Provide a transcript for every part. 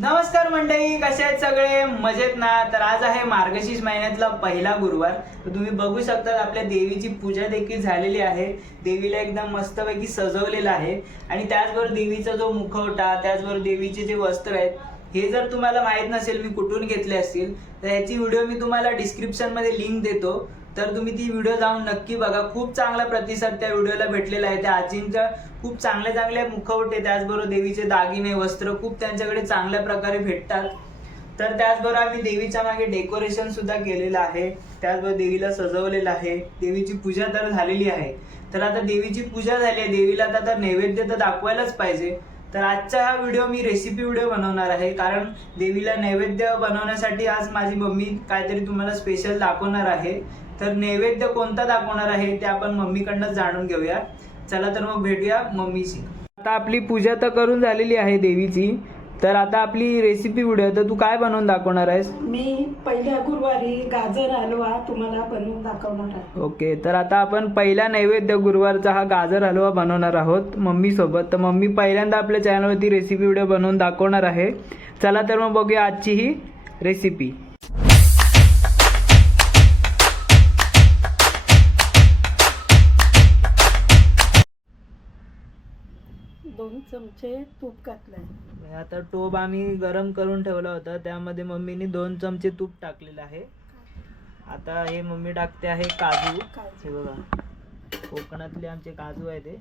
नमस्कार मंडळी कसे आहेत सगळे? मजेत ना? तर आज आहे मार्गशीर्ष महिन्यातला पहिला गुरुवार. तर तुम्ही बघू शकता आपल्या देवीची पूजा देखील झालेली आहे. देवीला एकदम मस्तपैकी सजवलेलं आहे. आणि त्याचबरोबर देवीचा जो मुखवटा त्याचबरोबर देवीचे जे वस्त्र आहेत हे जर तुम्हाला माहीत नसेल मी कुठून घेतले असतील तर ह्याची व्हिडिओ मी तुम्हाला डिस्क्रिप्शनमध्ये लिंक देतो. तर तुम्ही ती व्हिडिओ जाऊन नक्की बघा. खूप चांगला प्रतिसाद त्या व्हिडिओला भेटलेला आहे. त्या आजींच्या खूप चांगले चांगले मुखवटे त्याचबरोबर देवीचे दागिने वस्त्र खूप त्यांच्याकडे चांगल्या प्रकारे भेटतात. तर त्याचबरोबर आम्ही देवीच्या मागे डेकोरेशन सुद्धा केलेलं आहे. त्याचबरोबर देवीला सजवलेलं आहे. देवीची पूजा तर झालेली आहे. तर आता देवीची पूजा झाली आहे. देवीला आता तर नैवेद्य तर दाखवायलाच पाहिजे. तर आजचा हा व्हिडिओ मी रेसिपी व्हिडिओ बनवणार आहे. कारण देवीला नैवेद्य बनवण्यासाठी आज माझी मम्मी काहीतरी तुम्हाला स्पेशल दाखवणार आहे. तर नैवेद्य कोणता दाखवणार आहे ते आपण मम्मीकडनं जाणून घेऊया. चला तर मग भेटूया मम्मीशी. आता आपली पूजा तर करून झालेली आहे देवीची. तर आता आपली रेसिपी व्हिडिओ तर तू काय बनवून दाखवणार आहेस? मी पहिल्या गुरुवारी गाजर हलवा तुम्हाला बनवून दाखवणार आहे. ओके तर आता आपण पहिला नैवेद्य गुरुवारचा हा गाजर हलवा बनवणार आहोत मम्मी सोबत तर मम्मी पहिल्यांदा आपल्या चॅनलवरती रेसिपी व्हिडिओ बनवून दाखवणार आहे. चला तर मग बघूया आजची ही रेसिपी दोन चमचे तूप घातलंय. आता टोप आम्ही गरम करून ठेवला होता त्यामध्ये मम्मीने दोन चमचे तूप टाकलेलं आहे. आता हे मम्मी टाकते आहे काजू. हे बघा कोकणातले आमचे काजू आहे ते.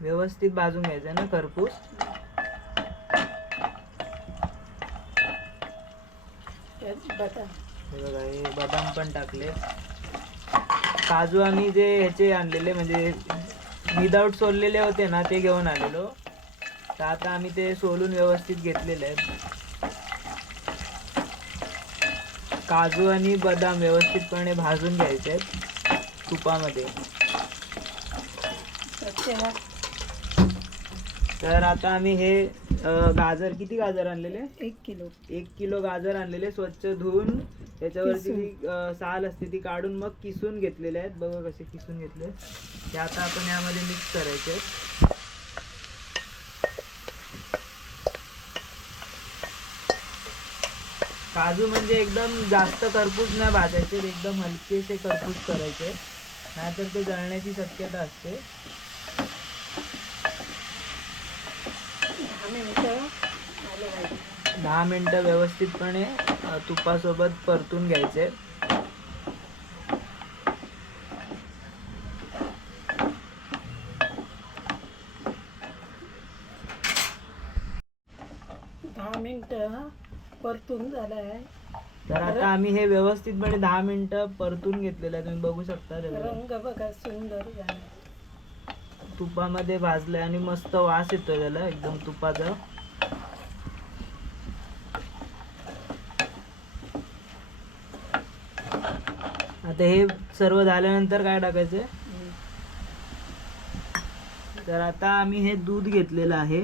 व्यवस्थित भाजून घ्यायचं ना खरपूस? त्यात बटाटा हे बघा हे बदाम पण टाकले काजू आम्ही जे ह्याचे आणलेले म्हणजे विदाऊट सोललेले होते ना ते घेऊन आलेलो. तर आता आम्ही ते सोलून व्यवस्थित घेतलेले आहेत. काजू आणि बदाम व्यवस्थितपणे भाजून घ्यायचे आहेत तुपामध्ये. तर आता आम्ही हे गाजर किती गाजर आणलेले? एक किलो. एक किलो गाजर आणलेले स्वच्छ धुवून जी अं, साल असते ती काढून मग किसून घेतलेले आहेत. बघा कसे किसून घेतले. ते आता आपण यामध्ये मिक्स करायचे आहेत. काजू म्हणजे एकदम जास्त करपूस नाही भाजायचे एकदम हलकेसे करपूस करायचे. नाहीतर ते जळण्याची शक्यता असते. दहा मिनिटं आलं पाहिजे दहा मिनटं व्यवस्थितपणे तुपासोबत परतून घ्यायचे. दहा मिनिटं परतून झालं आहे तर आता आम्ही हे व्यवस्थितपणे दहा मिनिटं परतून घेतलेलं आहे. तुम्ही बघू शकता. रंग बघा सुंदर झाला तुपामध्ये भाजलंय आणि मस्त वास येतोय त्याला एकदम तुपाचा. आता हे सर्व झाल्यानंतर काय टाकायचं. तर आता आम्ही हे दूध घेतलेलं आहे.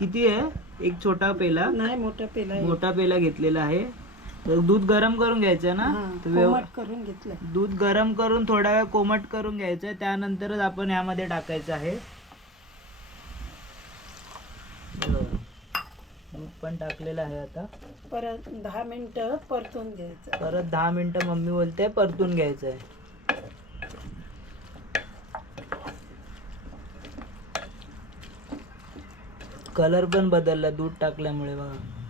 किती आहे? एक छोटा पेला. नाही मोठं पेला. मोठा पेला घेतलेला आहे. तर दूध गरम करून घ्यायचं ना? कोमट करून घेतलं दूध गरम करून थोडा वेळ कोमट करून घ्यायचं त्यानंतरच आपण यामध्ये टाकायचं आहे. पण टाकलेलं आहे आता. परत दहा मिनिटं परतून घ्यायचं. परत दहा मिनिटं मम्मी बोलते परतून घ्यायचं आहे. कलर पण बदलला दूध टाकल्यामुळे बघा.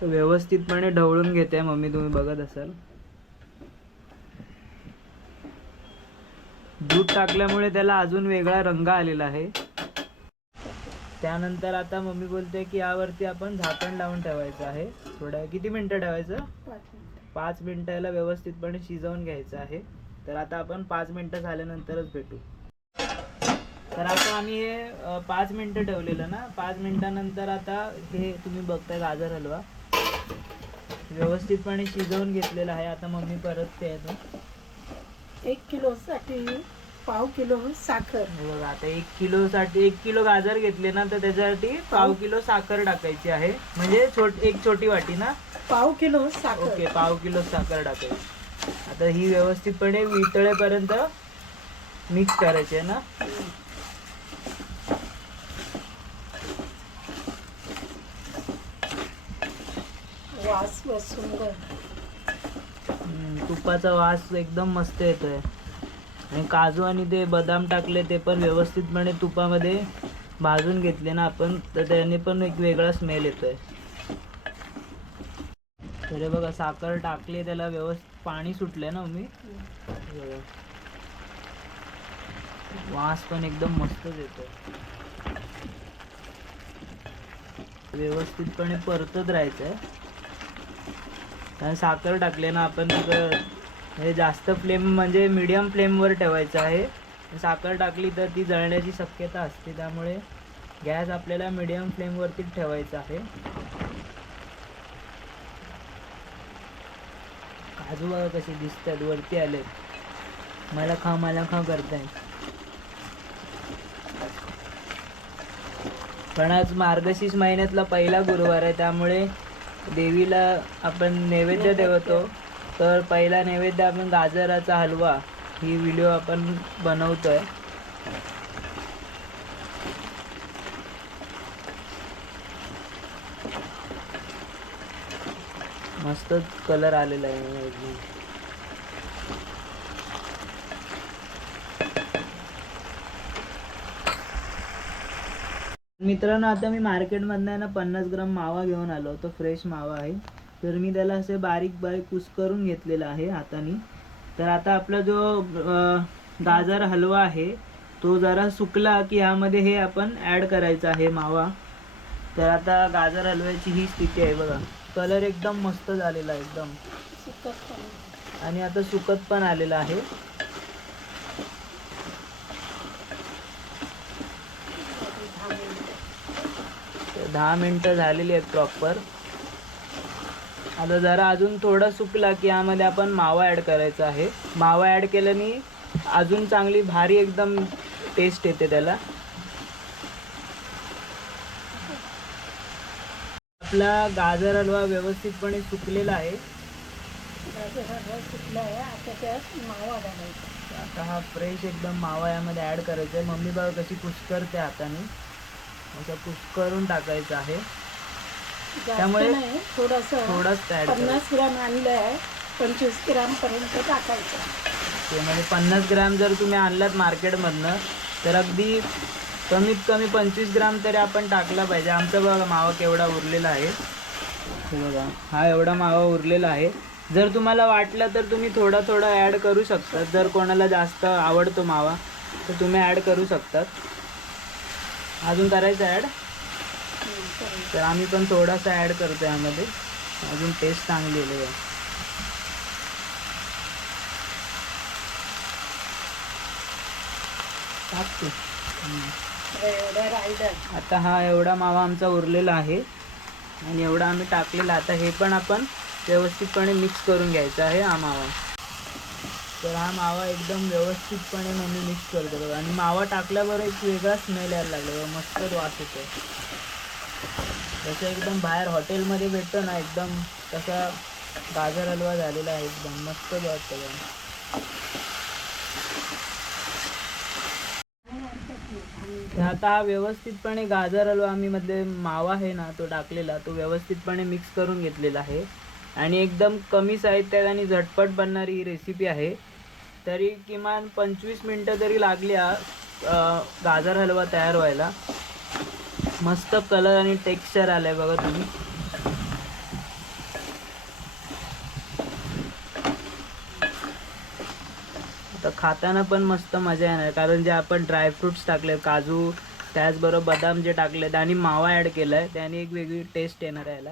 तो व्यवस्थितपणे ढवळून घेते मम्मी तुम्ही बघत असाल. दूध टाकल्यामुळे त्याला अजून वेगळा रंग आलेला आहे. त्यानंतर आता मम्मी बोलते की यावरती आपण झाकण लावून ठेवायचं आहे. थोड्या किती मिनिटं ठेवायचं? पाच मिनिटं. याला व्यवस्थितपणे शिजवून घ्यायचं आहे. तर आता आपण पाच मिनटं झाल्यानंतरच भेटू. तर आता आम्ही हे पाच मिनटं ठेवलेलं ना? पाच मिनटानंतर आता हे तुम्ही बघताय गाजर हलवा. व्यवस्थितपणे शिजवून घेतलेला आहे. आता मम्मी परत ते एक किलोसाठी पाव किलो साखर. बघा आता एक किलो साठी एक किलो गाजर घेतले ना तर त्याच्यासाठी पाव किलो साखर टाकायची आहे. म्हणजे छोट एक छोटी वाटी ना? पाव किलो साखर. ओके पाव किलो साखर टाकायची. आता ही व्यवस्थितपणे वितळेपर्यंत मिक्स करायची आहे ना? वास सुंदर. तुपाचा वास एकदम मस्त येतोय. आणि काजू आणि ते बदाम टाकले ते पण व्यवस्थितपणे तुपामध्ये भाजून घेतले ना आपण तर त्याने पण एक वेगळा स्मेल येतोय. तर बघा साखर टाकली त्याला व्यवस्थित पाणी सुटलंय ना मी वास पण एकदम मस्तच येतोय. व्यवस्थितपणे परतत राहायचंय. कारण साखर टाकले ना आपण तिथं हे जास्त फ्लेम म्हणजे मीडियम फ्लेमवर ठेवायचं आहे. साखर टाकली तर ती जळण्याची शक्यता असते त्यामुळे गॅस आपल्याला मीडियम फ्लेमवरतीच ठेवायचा आहे. काजू बघा कसे दिसतात वरती आले मला खा मला खा करताय पण आज मार्गशीर्ष महिन्यातला पहिला गुरुवार आहे त्यामुळे देवीला आपण नैवेद्य ठेवतो तर पहिला नैवेद्य आपण गाजराचा हलवा ही व्हिडिओ आपण बनवतोय. मस्तच कलर आलेला आहे. मित्रांनो आता मी मार्केटमधनं आहे ना पन्नास ग्राम मावा घेऊन आलो. तो फ्रेश मावा आहे. तर मी त्याला असे बारीक बारीक कुस करून घेतलेला आहे हाताने. तर आता आपला जो गाजर हलवा आहे तो जरा सुकला की ह्यामध्ये हे आपण ॲड करायचं आहे मावा. तर आता गाजर हलव्याची ही स्थिती आहे बघा. कलर एकदम मस्त झालेला आहे एकदम. आणि आता सुकत पण आलेला आहे दहा मिनिटं. तर दहा मिनटं झालेली आहेत प्रॉपर आता जरा अजून थोडा सुकला की यामध्ये आपण मावा ॲड करायचा आहे. मावा ॲड केल्याने अजून चांगली भारी एकदम टेस्ट येते त्याला. आपला गाजर हलवा व्यवस्थितपणे सुकलेला आहे. गाजर हलवा सुकला आहे. आता त्यात मावा घालायचा. आता हा फ्रेश एकदम मावा यामध्ये ॲड करायचा आहे. मम्मी बाबा कशी कुस्करते हाताने. असं कुस्करून टाकायचं आहे. त्यामुळे थोडंसं थोडाच पन्नास ग्राम आणलं आहे पंचवीस ग्राम पर्यंत टाकायचं. ते म्हणजे पन्नास ग्रॅम जर तुम्ही आणलात मार्केटमधनं तर अगदी कमीत कमी पंचवीस ग्राम तरी आपण टाकला पाहिजे. आमचा बघा मावा केवढा उरलेला आहे. हे बघा हा एवढा मावा उरलेला आहे. जर तुम्हाला वाटलं तर तुम्ही थोडा थोडा ॲड करू शकता. जर कोणाला जास्त आवडतो मावा तर तुम्ही ॲड करू शकतात. अजून करायचं ॲड. तर आम्ही पण थोडासा ॲड करतो यामध्ये. अजून टेस्ट चांगली येईल आता हा एवढा मावा आमचा उरलेला आहे. आणि एवढा आम्ही टाकलेला. आता हे पण आपण व्यवस्थितपणे मिक्स करून घ्यायचा आहे हा मावा. तर हा मावा एकदम व्यवस्थितपणे म्हणजे मम्मी मिक्स करतो बघा. आणि मावा टाकल्याबरोबर एक वेगळा स्मेल यायला लागला. मस्तच वास येतो जसं एकदम बाहेर हॉटेलमध्ये भेटतो ना एकदम तसा गाजर हलवा झालेला आहे. एकदम मस्त वाटतं बघा. आता हा व्यवस्थितपणे गाजर हलवा आम्ही मध्ये मावा आहे ना तो टाकलेला तो व्यवस्थितपणे मिक्स करून घेतलेला आहे. आणि एकदम कमी साहित्यात आणि झटपट बनणारी ही रेसिपी आहे. तरी किमान पंचवीस मिनटं तरी लागली गाजर हलवा तयार व्हायला. मस्त कलर आणि टेक्स्चर आलंय बघा तुम्ही. आता खाताना पण मस्त मजा येणार कारण जे आपण ड्रायफ्रुट्स टाकले काजू त्याचबरोबर बदाम जे टाकलेत आणि मावा ॲड केलाय त्याने एक वेगळी टेस्ट येणार आहे याला.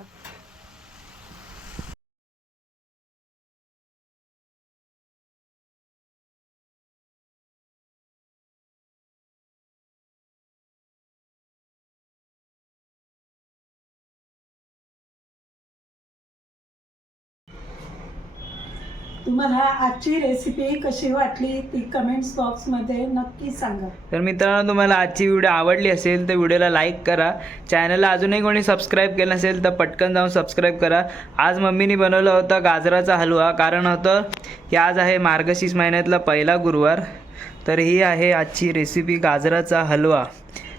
तुम्हाला आजची रेसिपी कशी वाटली ती कमेंट्स बॉक्समध्ये नक्की सांगा. तर मित्रांनो तुम्हाला आजची व्हिडिओ आवडली असेल तर व्हिडिओला लाईक करा. चॅनलला अजूनही कोणी सबस्क्राईब केलं नसेल तर पटकन जाऊन सबस्क्राईब करा. आज मम्मीने बनवलं होतं गाजराचा हलवा. कारण होतं की आज आहे मार्गशीर्ष महिन्यातला पहिला गुरुवार. तर ही आहे आजची रेसिपी गाजराचा हलवा.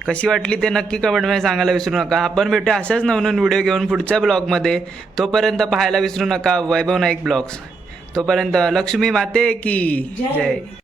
कशी वाटली ते नक्की कमेंटमध्ये सांगायला विसरू नका. आपण भेटूया अशाच नवनवीन व्हिडिओ घेऊन पुढच्या ब्लॉगमध्ये तोपर्यंत पाहायला विसरू नका. वैभव नाईक ब्लॉग्स तोपर्यंत लक्ष्मी माते की जय. जय